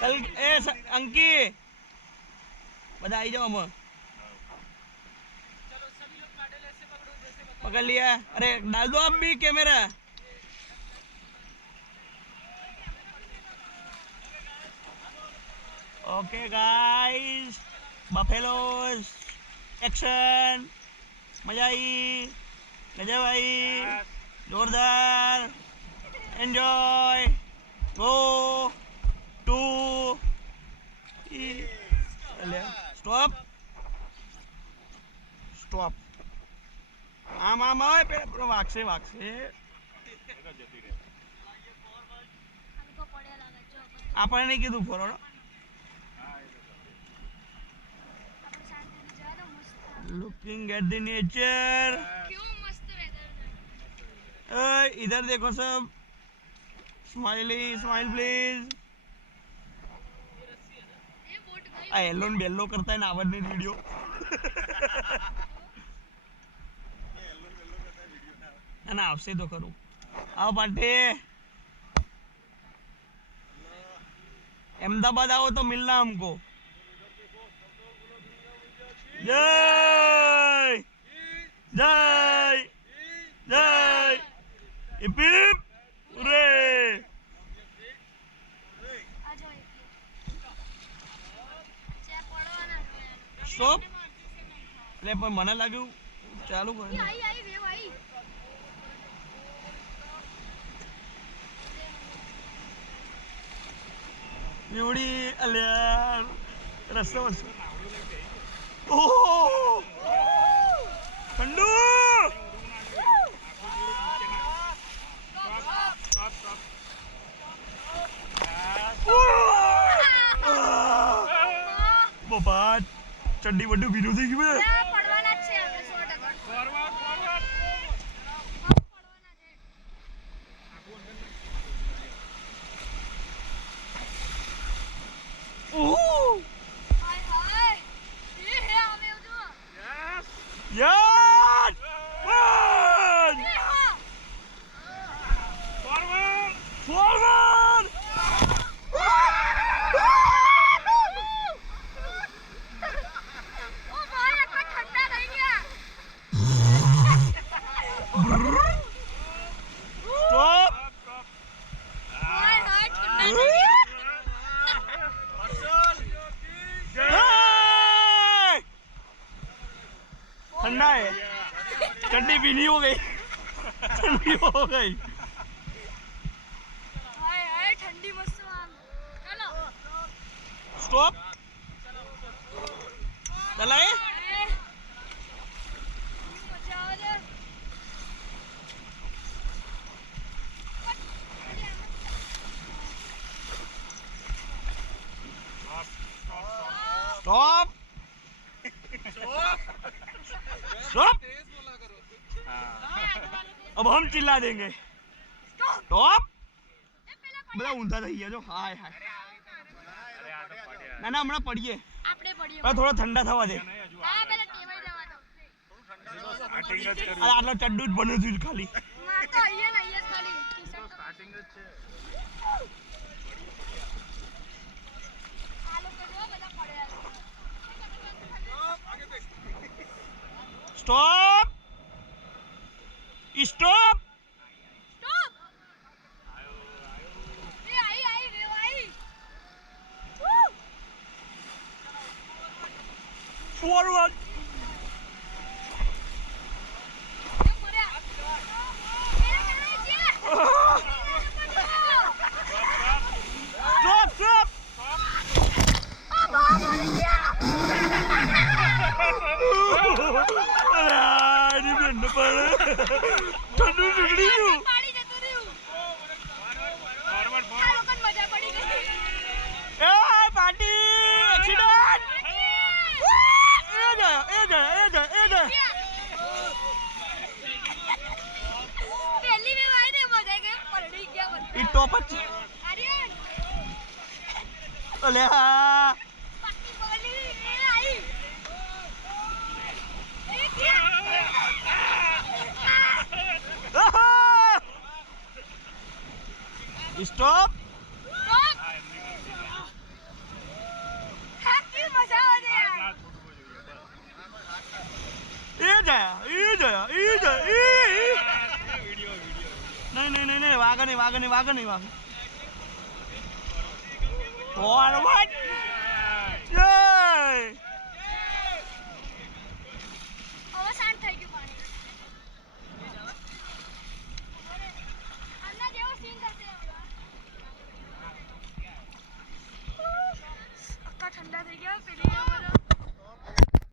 चल ए अंकी बता आई जाओ हम पकड़ लिया। अरे डाल दो आप भी camera. Okay guys buffaloes action. मजा आई गजब आई जोरदार enjoy go to stop stop આમ આમ આવે પેલા વાગશે આપણે નહીં કીધું forward looking at the nature. इधर देखो सब स्माइली स्माइल प्लीज। येलो बेल्लो करता है ना आवड़ नहीं वीडियो ना आपसे तो करूं। आओ पार्टी अहमदाबाद आओ तो मिलना हमको। जय जय जय हिप हिप हुर्रे। स्टॉप એટલે પણ મને લાગ્યું ચાલુ કરે એવડી અલ્યા રસ્તો ओह ठंडू बाबा चड्डी वड्डी भीनो थी कि પડવાના છે આપણે 100% ફોરવર્ડ ફોરવર્ડ પડવાના છે। ओह હાય હાય એ હે આવે જો यार वन ફોરવર્ડ फॉरवर्ड ઓ ભાઈ આટલા ઠંડા થઈ ગયા। स्टॉप હાય હાય ઠંડા થઈ ગયા। ठंडा है चड्डी भीनी हो गई ठंडी हो गई। હાય હાય ઠંડી મસ્ત આમ ચાલો स्टॉप चलाए મજા આવે છે। स्टॉप स्टॉप अब हम चिल्ला देंगे स्टॉप બધા ઊંધા થઈ ગયા જો હાય હાય ના ના હમણાં પડીએ આપણે પડીએ થોડો ઠંડા થવા દે। હા પેલા ટેવાઈ જવા દો। આટલા ચડ્ડું જ બને છે ખાલી માર તો અહીંયા ને અહીંયા ખાલી ટી-શર્ટ સ્ટાર્ટિંગ જ છે। આ લોકો જો બધા પડ્યા स्टॉप स्टॉप સ્ટોપ એ આઈ આઈ વેવ આઈ फॉरवर्ड કેમ પડ્યા એના કરે છે स्टॉप स्टॉप ઓ બા મરી ગયા। અરે આની બેન પર ઠંડુ નીકળી ગયું। પાણી જતું રહ્યું। ફોરવર્ડ આ લોકોને મજા પડી ગઈ। એ પાર્ટી એક્સિડન્ટ એ જા પહેલી વેવ આઈ ને મજા ગઈ પડી ગયા બધા। ઈ ટોપ જ આર્યન અલે હા પટ્ટી બોલી એ આઈ स्टॉप નહીં વાગે નહીં. ફોરવર્ડ